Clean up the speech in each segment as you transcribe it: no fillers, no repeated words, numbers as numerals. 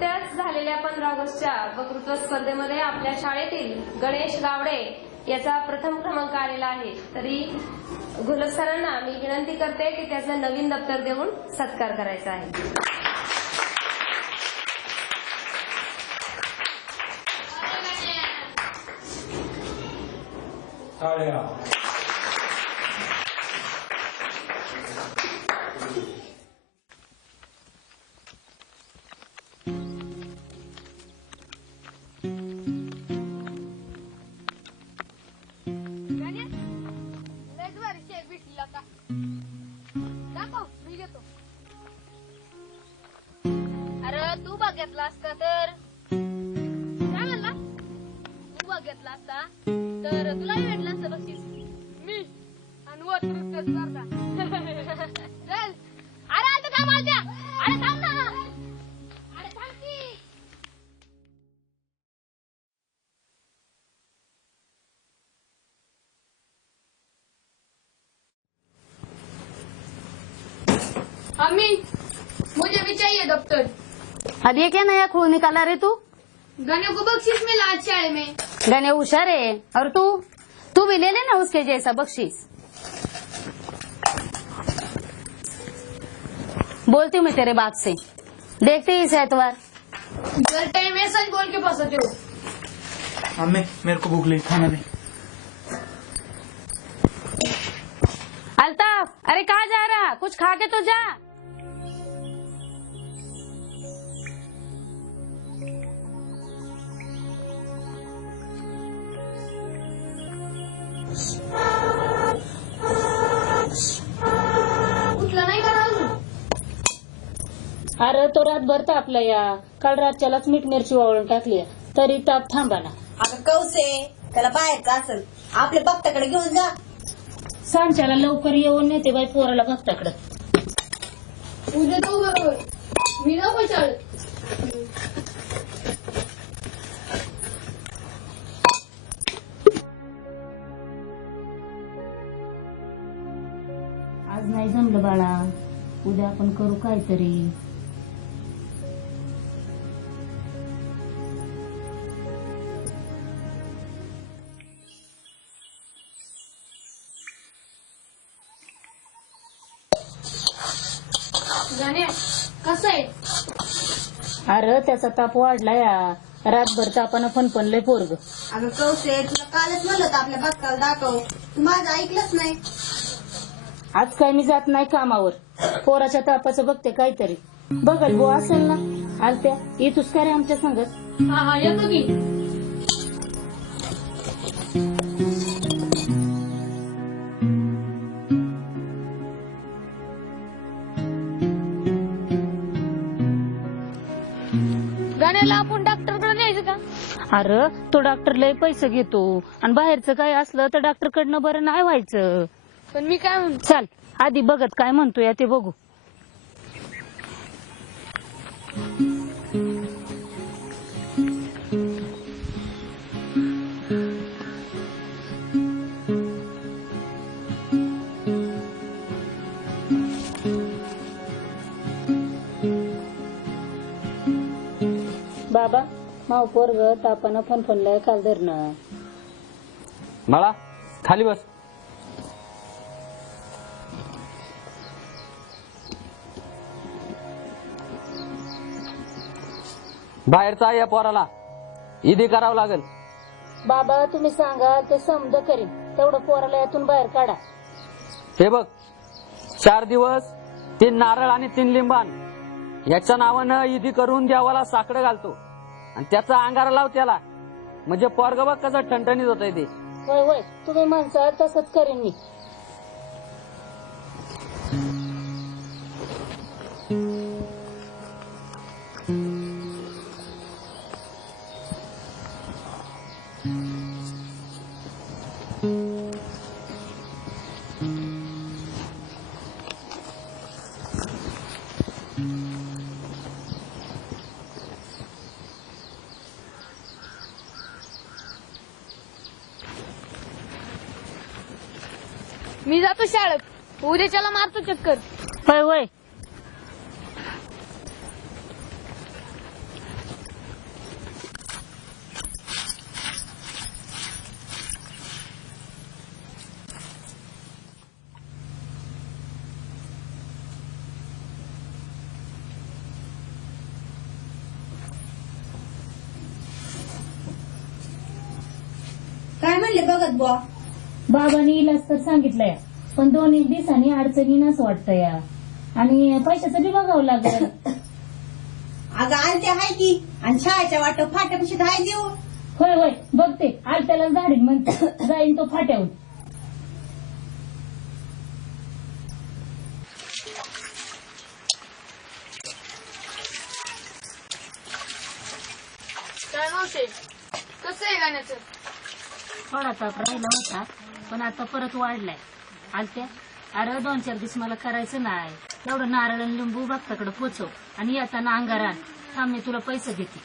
नुकत्याच झालेल्या 15 ऑगस्टच्या वक्तृत्व स्पर्धेमध्ये आपल्या शाळेतील गणेश गावडे याचा प्रथम क्रमांक आलेला आहे। तरी घोलप सरांना मी विनंती करते की त्याचं नवीन दप्तर देऊन सत्कार करायचा आहे। अरे तू बघितला असता तर काय म्हणला? तू बघितला असता तर तुलाही भेटलं असतं बक्षीस। मी आणि वक्तृत्व स्पर्धा चल। अरे आता थांब आलत्या, अरे थांब ना, अरे थांब की। अम्मी मुझे भी चाहिए दफ्तर। अब ये क्या नया खून निकाला रे तू? गने को बख्शीश मिला आज शाळे में। गने होशियार है। और तू भी ले लेना उसके जैसा बख्शीश। बोलती हूँ मैं तेरे बाप से, देखते ही इस एतवार। हर टाइम ऐसा ही बोल के फंसाते हो। अम्मी मेरे को भूख लगी, खाना दे। अल्ताफ, अरे कहाँ जा रहा? कुछ खा के तो जा। उठला नाही का अजून? अरे तो रातभर तापला या, काल रातच्यालाच मीठ मिरची वाळून टाकली तरी ताप थांबा ना। अगं कौसे त्याला बाहेरचं असेल, आपल्या भक्ताकडे घेऊन जा। सांच्याला लवकर येऊन नेते बाई पोराला भक्ताकडे। उद्या जाऊ बरोबर, मी नको शाळेत। आज नाही जमलं बाळा, उद्या आपण करू काहीतरी। गाण्या कसं आहे? अरे त्याचा ताप वाढला या, रातभर तापानं फनफनलंय पोरग। अगं कौसे तुला कालच म्हणलं होतं आपल्या भक्ताला दाखव, तू माझं ऐकलंच नाही। आज काय मी जात नाही कामावर, पोराच्या तापाचं बघते काहीतरी। बघल बो असेल ना, आलत्या येतोस का रे आमच्या संगत? हा हा येतो की। गाण्याला आपण डॉक्टरकडे न्यायचं का? अरे तो डॉक्टर लय पैसे घेतो आणि बाहेरचं काय असलं तर डॉक्टर कडनं बरं नाही व्हायचं। पण मी काय म्हणतो, चल आधी बघत काय म्हणतोय ते बघू। बाबा माव पोरग तापानं फनफनलंय, काल धरणं। मला खाली बस। बाहेरचा या पोराला इदी करावं लागेल। बाबा तुम्ही सांगा ते समज करीन, तेवढं पोराला यातून बाहेर काढा। हे बघ 4 दिवस 3 नारळ आणि 3 लिंबान याच्या नावानं इदी करून देवाला साकडं घालतो आणि त्याचा अंगारा लाव त्याला, म्हणजे पोरग बघ कसं ठणठणीत होतंय ते। होय होय तुम्ही म्हणता तसंच करीन मी। मी जातो शाळेत, उद्याच्याला मारतो चक्कर। होय होय म्हणले बघत बुवा? बाबांनी इलाज तर सांगितलंय, पण 2-1 दिवसांनी अडचणी नस वाटतं या, आणि पैशाचं बी बघावं लागेल. अगं आलते हाय की, आणि शाळेच्या वाट फाट्यापाशी हाय देऊ. होय होय बघते, आलत्याला झाडीन म्हणते, जाईन तो फाट्यावर. काय मावशे, कसं आहे गाण्याचं? थोडा ताप राहिला होता, पण आता परत वाढलाय. आलत्या, अरे 2-4 दिवस मला करायचं नाही, तेवढं नारळ आणि लिंबू भक्ताकडे पोचव, आणि येताना अंगारा थांब, मी तुला पैसे देते.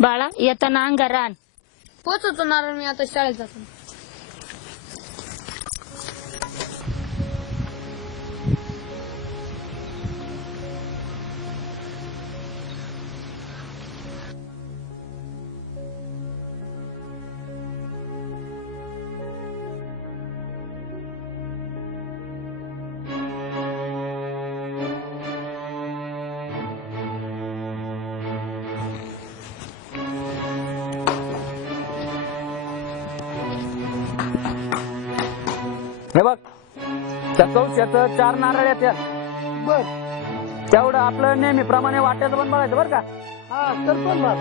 बाळा, येताना अंगारा आण. पोचवतो नारळ मी आता शाळेत जातो. हे बघ, त्या चौशाचं 4 नारळ येतात. बर. तेवढं आपलं नेहमीप्रमाणे वाट्याचं पण बघायचं बरं का. हा करतो ना.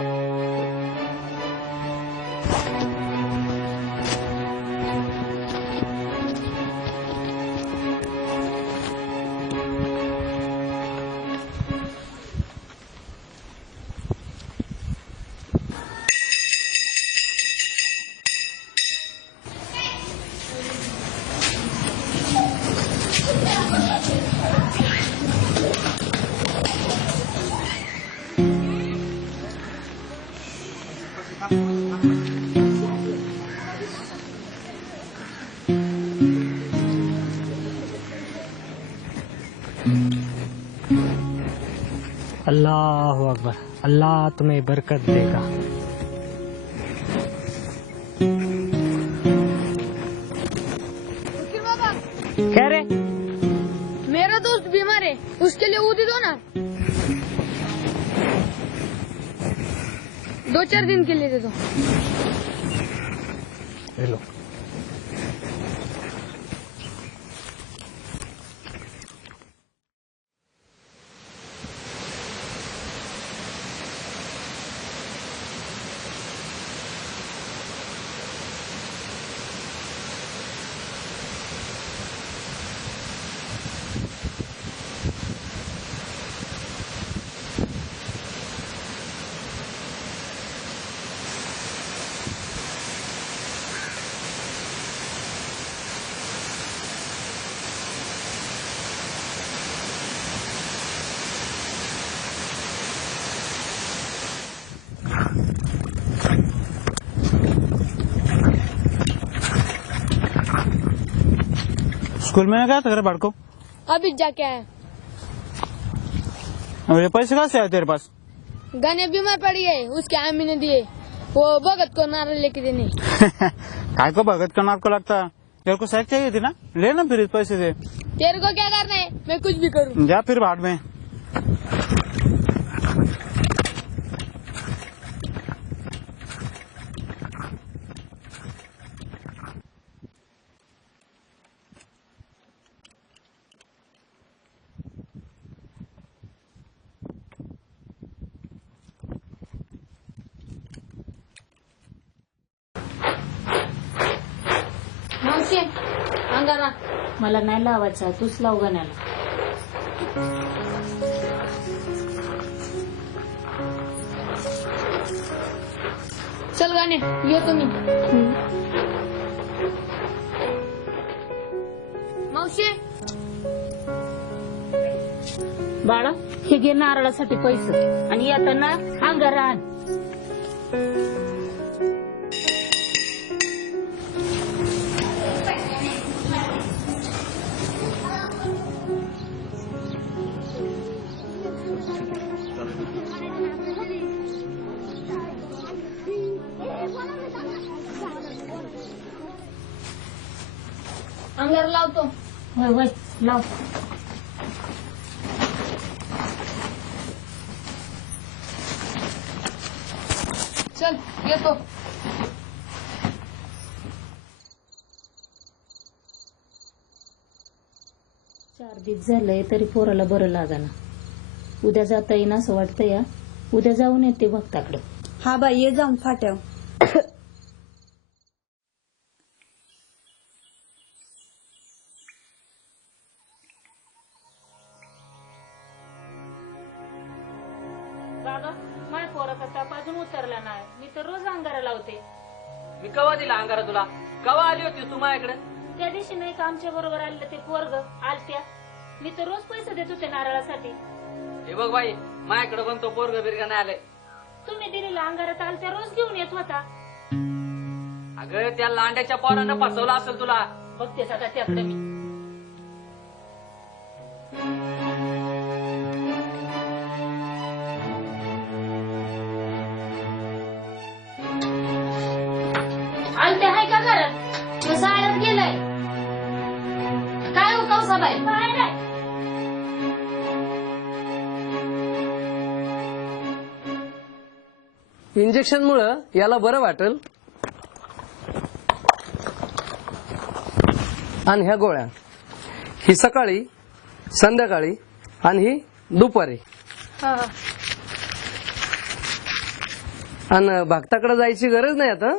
अल्लाह अकबर, अल्लाह तुम्हें बरकत देगा. वकील बाबा, क्या रे? मेरा दोस्त बीमार है, उसके लिए ऊदी दो ना. 2-4 दिन के लिए दे दो. ले लो. स्कूल में गया था तेरे बाड़को? अभी जाके आया. और ये पैसे कहाँ से आए तेरे पास? गाने बीमार पड़ी है, उसके आमी ने दिए. वो भगत को नारळ लेके देने. काय को भगत का नार को लगता? तेरे को साइकिल चाहिए थी ना, लेना फिर इस पैसे से. तेरे को क्या करना है, मैं कुछ भी करूँ. जा फिर बाद में. मावशी, अंगारा. मला नाही लावायचा, तूच लाव गाण्याला. चल गाणे, येतो मी. मावशी, बाळा, हे घे नारळासाठी पैसे, आणि येताना अंगारा आण. अंगारा लावतो. होय होय लाव. चल येतो. चार दिवस झालंय तरी पोराला बरं लागाना. उद्या जाता येईन असं वाटतं या. उद्या जाऊन येते भक्ताकडं. हा बाई ये जाऊन फाट्याव. बाबा माझ्या पोराचा ताप अजून उतरला नाही. मी तर रोज अंगारा लावते. मी कवा दिला अंगारा तुला? कवा आली होती तू माझ्याकडे? त्या दिवशी नाही का आमच्या बरोबर आलेलं ते पोरग आलत्या. मी तर रोज पैसे देत होते नारळासाठी. हे बघ बाई, माझ्याकडे पण तो पोरग बिरगा नाही आलाय. तुम्ही दिलेला अंगारात आलत्या रोज घेऊन येत होता. अगं त्या लांड्याच्या पोरानं फसवलं असेल तुला. बघतेस आता त्याकडे मी. आलते आहे का घरात? तो शाळेत गेलाय. काय हो कौसाबाई? इंजेक्शन मुळे याला बरं वाटेल. आणि ह्या गोळ्या ही सकाळी, संध्याकाळी आणि ही दुपारी. आणि भक्ताकडे जायची गरज नाही आता.